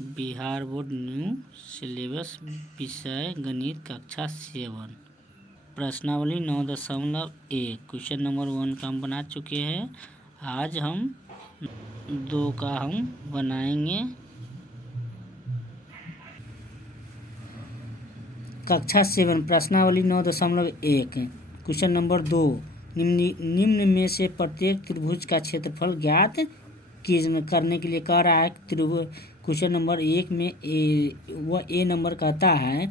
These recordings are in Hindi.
बिहार बोर्ड न्यू सिलेबस विषय गणित कक्षा 7 प्रश्नावली 9.1 क्वेश्चन नंबर 1 का हम बना चुके हैं। आज हम 2 का हम बनाएंगे। कक्षा 7 प्रश्नावली 9.1 क्वेश्चन नंबर 2 निम्न में से प्रत्येक त्रिभुज का क्षेत्रफल ज्ञात करने के लिए कह रहा है। त्रिभुज क्वेश्चन नंबर 1 में ए नंबर कहता है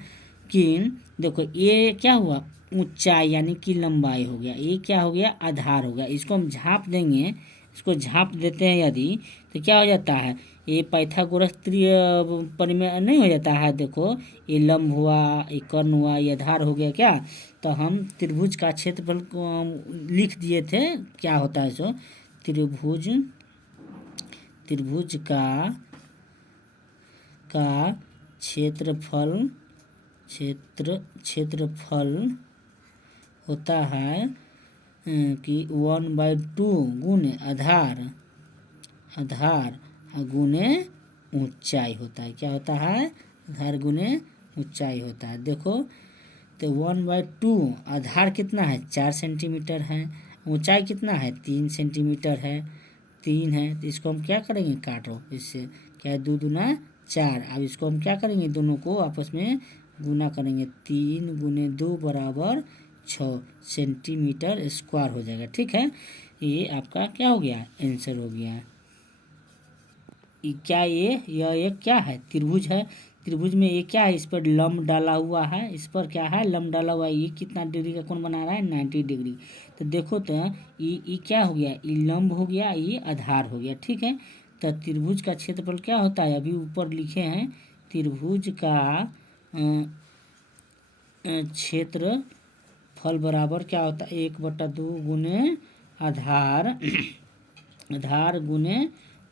कि देखो ये क्या हुआ, ऊंचाई यानी कि लंबाई हो गया, ये क्या हो गया, आधार हो गया। इसको हम झाँप देंगे, इसको झाँप देते हैं यदि, तो क्या हो जाता है, ये पाइथागोरस परिमेय नहीं हो जाता है। देखो ये लंब हुआ, ये कर्ण हुआ, ये आधार हो गया क्या। तो हम त्रिभुज का क्षेत्रफल को लिख दिए थे, क्या होता है सो त्रिभुज का क्षेत्रफल होता है कि 1/2 गुने आधार गुने ऊंचाई होता है। क्या होता है, आधार गुने ऊंचाई होता है। देखो तो 1/2 आधार कितना है, 4 सेंटीमीटर है, ऊंचाई कितना है, 3 सेंटीमीटर है, 3 है। तो इसको हम क्या करेंगे, काटो, इससे क्या है 2 दूना 4। अब इसको हम क्या करेंगे, दोनों को आपस में गुना करेंगे, 3 गुने 2 बराबर 6 सेंटीमीटर स्क्वायर हो जाएगा। ठीक है, ये आपका क्या हो गया, आंसर हो गया। क्या यह एक क्या है, त्रिभुज है। त्रिभुज में ये क्या है, इस पर लंब डाला हुआ है, इस पर क्या है, लंब डाला हुआ है। ये कितना डिग्री का कोण बना रहा है, 90 डिग्री। तो देखो तो ये क्या हो गया, ये लंब हो गया, ये आधार हो गया। ठीक है, तो त्रिभुज का क्षेत्रफल क्या होता है, अभी ऊपर लिखे हैं, त्रिभुज का क्षेत्रफल बराबर क्या होता है, 1/2 गुने आधार गुने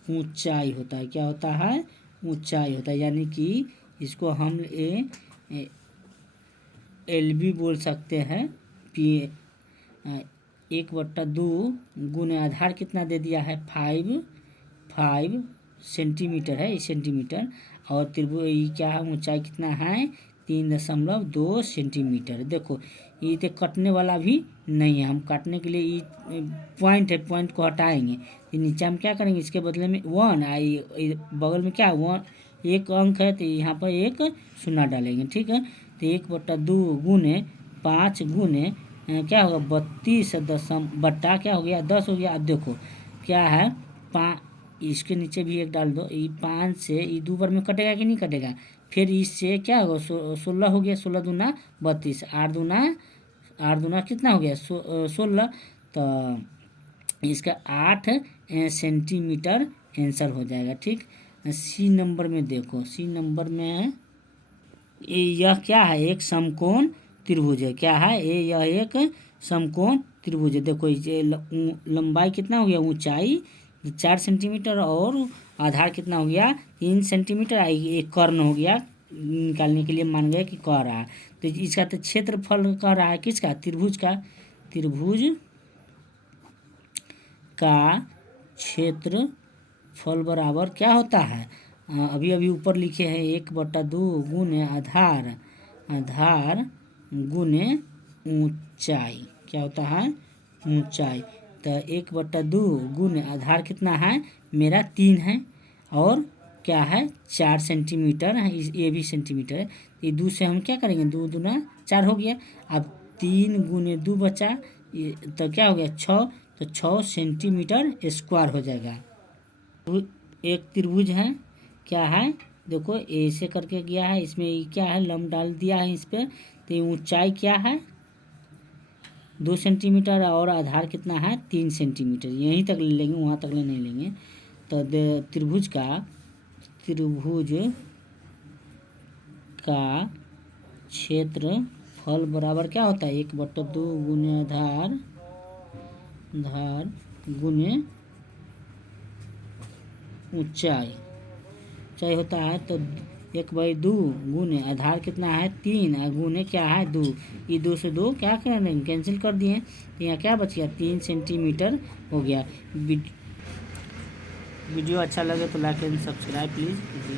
ऊंचाई होता है। क्या होता है, ऊंचाई होता है। यानी कि इसको हम LB बोल सकते हैं। 1/2 गुने आधार कितना दे दिया है, 5 सेंटीमीटर है, ये सेंटीमीटर। और त्रिभुज क्या है, ऊंचाई कितना है, 3.2 सेंटीमीटर। देखो ये तो कटने वाला भी नहीं है, हम काटने के लिए ये पॉइंट है, पॉइंट को हटाएंगे। ये नीचे हम क्या करेंगे, इसके बदले में 1 आई, बगल में क्या 1 एक अंक है, तो यहाँ पर एक शून्य डालेंगे। ठीक है, तो 1/2 गुने 5 गुने क्या होगा, 32 बट्टा क्या हो गया, 10 हो गया। अब देखो क्या है, इसके नीचे भी एक डाल दो, ये 5 से ये 2 बार में कटेगा कि नहीं कटेगा। फिर इससे क्या होगा, 16 हो गया, 16 दूना 32, 8 दूना कितना हो गया, 16। तो इसका 8 सेंटीमीटर आंसर हो जाएगा। ठीक, सी नंबर में देखो, सी नंबर में यह क्या है, एक समकोण त्रिभुज है। क्या है यह एक समकोण त्रिभुज है। देखो ये लंबाई कितना हो गया, ऊंचाई 4 सेंटीमीटर और आधार कितना हो गया, 3 सेंटीमीटर। एक कर्ण हो गया, निकालने के लिए मान गए कि कह रहा है। तो इसका तो क्षेत्रफल कह रहा है, किसका, त्रिभुज का क्षेत्रफल बराबर क्या होता है, अभी ऊपर लिखे हैं 1/2 गुने आधार गुने ऊंचाई। क्या होता है, ऊंचाई। तो 1/2 गुने आधार कितना है, मेरा 3 है, और क्या है 4 सेंटीमीटर है, ये भी सेंटीमीटर है। ये 2 से हम क्या करेंगे, 2 दूना 4 हो गया। अब 3 गुने 2 बचा, तो क्या हो गया 6, तो 6 सेंटीमीटर स्क्वायर हो जाएगा। एक त्रिभुज है, क्या है, देखो ऐसे करके गया है, इसमें क्या है, लंब डाल दिया है इस पर। तो ऊंचाई क्या है, 2 सेंटीमीटर, और आधार कितना है, 3 सेंटीमीटर। यहीं तक ले लेंगे, वहाँ तक ले नहीं लेंगे। तो त्रिभुज का क्षेत्रफल बराबर क्या होता है, 1/2 गुने आधार गुने ऊंचाई होता है। तो 1/2 गुने आधार कितना है, 3, गुने क्या है 2, ये 2 से 2 क्या कर देंगे, कैंसिल कर दिए। तो यहाँ क्या बच गया, 3 सेंटीमीटर हो गया। वीडियो अच्छा लगे तो लाइक एंड सब्सक्राइब प्लीज़ कीजिए।